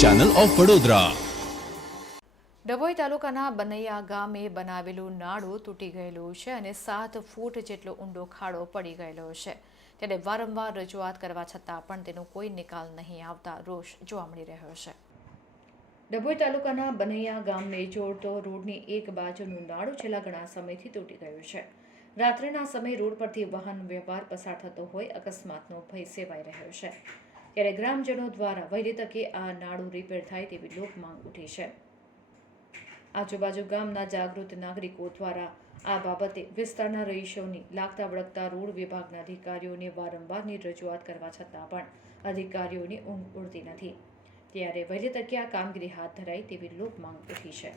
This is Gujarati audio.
Channel of Vadodara. ડભોઈ તાલુકાના બનૈયા ગામે બનાવેલું નાળું તૂટી ગયેલું છે અને 7 ફૂટ જેટલો ઊંડો ખાડો પડી ગયેલો છે. ત્યારે વારંવાર રજૂઆત કરવા છતાં પણ તેનો કોઈ નિકાલ નહીં આવતા રોષ જોવા મળી રહ્યો છે. ડભોઈ તાલુકાના બનૈયા ગામને જોડતો રોડની એક બાજુનું નાળું છેલ્લા ઘણા સમયથી તૂટી ગયું છે. રાત્રિના સમયે રોડ પરથી વાહન વ્યવહાર પસાર થતો હોય અકસ્માતનો ભય સેવાઈ રહ્યો છે. ત્યારે ગ્રામજનો દ્વારા વહેલી તકે આ નાળું રિપેર થાય તેવી લોક માંગ ઉઠી છે. આજુબાજુ ગામના જાગૃત નાગરિકો દ્વારા આ બાબતે વિસ્તારના રહીશોની લાગતા વળગતા રોડ વિભાગના અધિકારીઓને વારંવારની રજૂઆત કરવા છતાં પણ અધિકારીઓની ઊંઘ ઉડતી નથી. ત્યારે વહેલી તકે આ કામગીરી હાથ ધરાય તેવી લોક માંગ ઉઠી છે.